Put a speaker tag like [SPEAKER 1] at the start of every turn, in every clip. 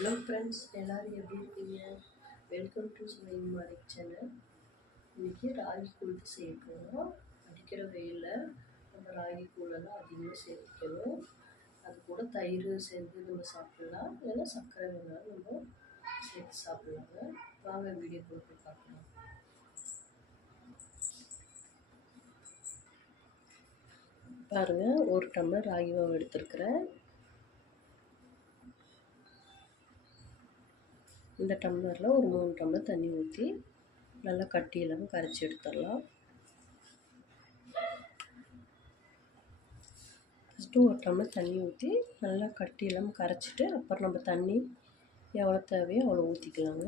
[SPEAKER 1] Hello friends எல்லோரும் எப்படி இருக்கீங்க வெல்கம் டு சுவை மாரிக் சேனல் இன்றைக்கி ராகி கூழ் செய்ய போகிறோம் அடிக்கிற வெயிலில் நம்ம ராகி கூழெல்லாம் அதிகமாக சேர்த்துக்கணும் அது கூட தயிர் சேர்ந்து நம்ம சாப்பிட்லாம். இல்லைன்னா சர்க்கரை வேணாலும் நம்ம சேர்த்து சாப்பிட்லாங்க. வாங்க வீடியோ போட்டு பார்க்கலாம். பாருங்கள் ஒரு டம்ளர் ராகி மாவு எடுத்துருக்கிறேன். இந்த டம்ளரில் ஒரு மூணு டம்ளர் தண்ணி ஊற்றி நல்லா கட்டி இல்லாமல் கரைச்சி எடுத்துடலாம். ஃபஸ்ட்டு ஒரு டம்ளர் தண்ணி ஊற்றி நல்லா கட்டி இல்லாமல் கரைச்சிட்டு அப்புறம் நம்ம தண்ணி எவ்வளோ தேவையோ அவ்வளோ ஊற்றிக்கலாங்க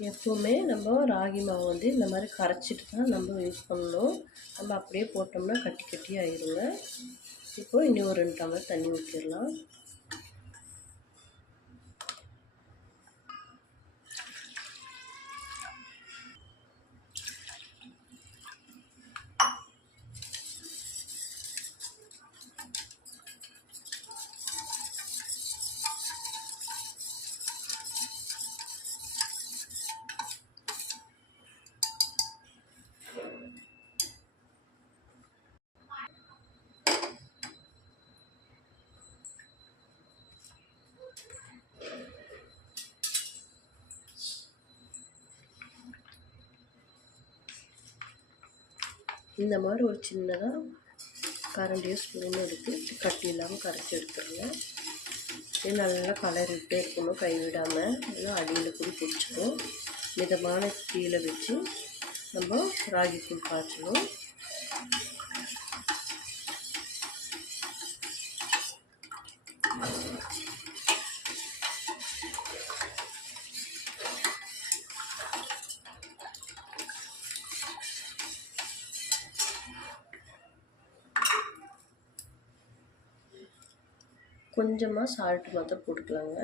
[SPEAKER 1] எப்போவுமே நம்ம ராகி மாவு வந்து இந்த மாதிரி கரைச்சிட்டு தான் நம்ம யூஸ் பண்ணணும். நம்ம அப்படியே போட்டோம்னா கட்டி கட்டி ஆயிடுங்க இப்போது இன்னும் ஒரு ரெண்டு டம்ளர் தண்ணி ஊற்றிடலாம் இந்த மாதிரி ஒரு சின்னதாக கரண்டியோ ஸ்பூனும் எடுத்து கட்டி இல்லாமல் கரைச்சி எடுத்துருங்க. இது நல்லா கலரிட்டே இருக்கணும் கைவிடாமல் இல்லை அடியில் கூட பிடிச்சிக்கும் மிதமான தீயில் வச்சு நம்ம ராகி கூழ் காய்ச்சணும். கொஞ்சமாக சால்ட்டு மாத்திரம் போட்டுக்கலாங்க.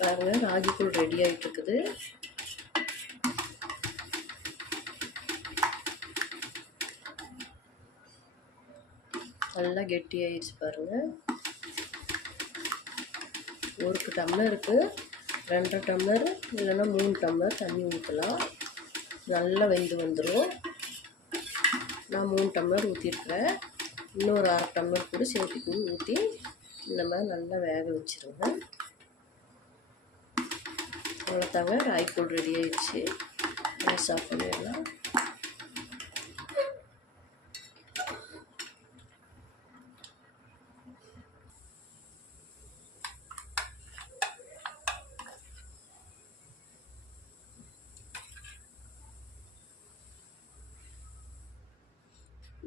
[SPEAKER 1] பாருங்கள் ராகி கூழ் ரெடி ஆகிட்டு இருக்குது நல்லா கெட்டி ஆயிடுச்சு பாருங்கள் ஒரு டம்ளருக்கு ரெண்டரை டம்ளர் இல்லைன்னா மூணு டம்ளர் தண்ணி ஊற்றலாம் நல்லா வெந்து வந்துடும் நான் மூணு டம்ளர் ஊற்றிருக்கிறேன் இன்னொரு அரை டம்ளர் கூட சேர்த்துக்கு ஊற்றி இந்த மாதிரி நல்லா வேக வச்சுருவேன் அவ்வளோதாங்க ராய்கூல் ரெடி ஆயிடுச்சு. ரைஸ் ஆஃப் பண்ணிடலாம்.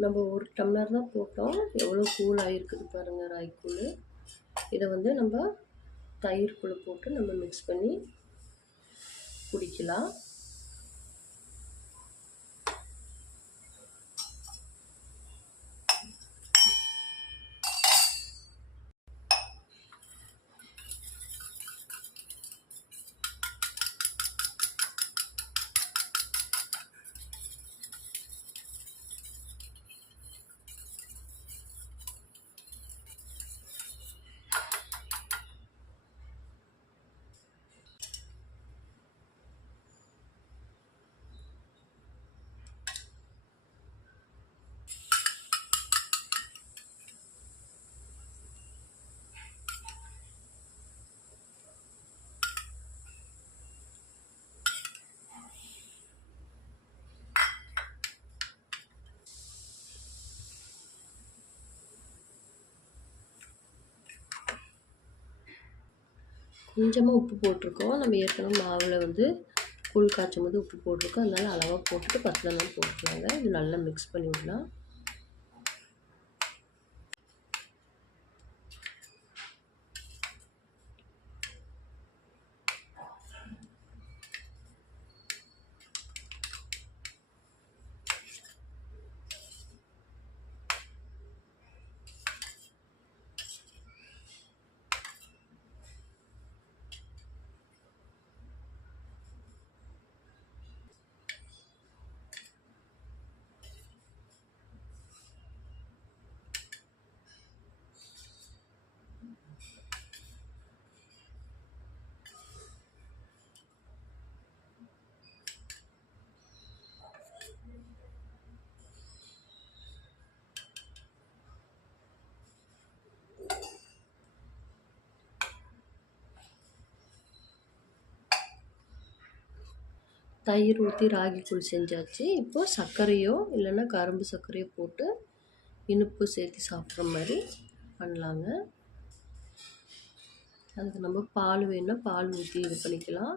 [SPEAKER 1] நம்ம ஒரு டம்ளர் தான் போட்டோம். எவ்வளோ கூல் ஆகிருக்குது பாருங்கள் ராய்க்கூழ் இதை வந்து நம்ம தயிர் குழு போட்டு நம்ம மிக்ஸ் பண்ணி குடிக்கலாம். கொஞ்சமாக உப்பு போட்டிருக்கோம். நம்ம ஏற்கனவே மாவில் வந்து கூழ் காய்ச்சும் போது உப்பு போட்டிருக்கோம். அதனால் அளவாக போட்டுட்டு பத்தலைனாலும் போட்டுக்கலாங்க. இது நல்லா மிக்ஸ் பண்ணி விடலாம். தயிர் ஊற்றி ராகி கூழ் செஞ்சாச்சு. இப்போது சர்க்கரையோ இல்லைன்னா கரும்பு சர்க்கரையோ போட்டு இனிப்பு சேர்த்து சாப்பிட்ற மாதிரி பண்ணலாங்க. அதுக்கு நம்ம பால் வேணுன்னா பால் ஊற்றி இது பண்ணிக்கலாம்.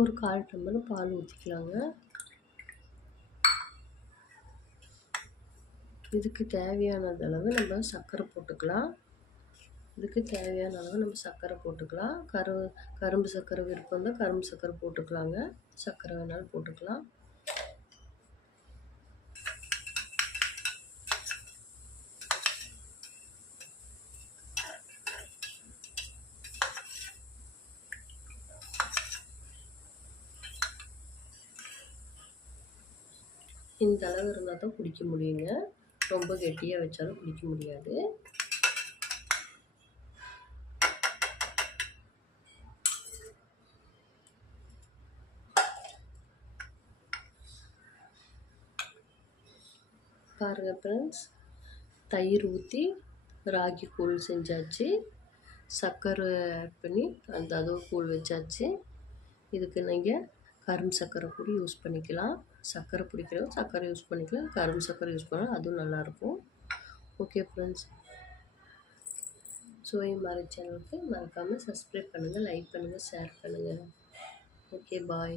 [SPEAKER 1] ஒரு கால் டம்ளர் பால் ஊற்றிக்கலாங்க இதுக்கு தேவையான அளவு நம்ம சர்க்கரை போட்டுக்கலாம். இதுக்கு தேவையான அளவு நம்ம சர்க்கரை போட்டுக்கலாம். கரு கரும்பு சர்க்கரை விருப்பம் தான் கரும்பு சர்க்கரை போட்டுக்கலாங்க. சர்க்கரை வேணாலும் போட்டுக்கலாம். இந்த அளவு இருந்தால் தான் குடிக்க முடியுங்க. ரொம்ப கெட்டியாக வச்சாலும் குடிக்க முடியாது. பாருங்கள் ஃப்ரெண்ட்ஸ் தயிர் ஊற்றி ராகி கூழ் செஞ்சாச்சு. சர்க்கரை ஆட் பண்ணி அந்த அதுவும் கூழ் வச்சாச்சு. இதுக்கு நீங்கள் கரும்பு சர்க்கரை பொடி யூஸ் பண்ணிக்கலாம். சர்க்கரை பிடிக்கிறவங்க சர்க்கரை யூஸ் பண்ணிக்கலாம். கரும்பு சர்க்கரை யூஸ் பண்ணால் அதுவும் நல்லாயிருக்கும். ஓகே ஃப்ரெண்ட்ஸ் ஸோ மாதிரி சேனலுக்கு மறக்காமல் சப்ஸ்கிரைப் பண்ணுங்கள் லைக் பண்ணுங்கள் ஷேர் பண்ணுங்கள் ஓகே பாய்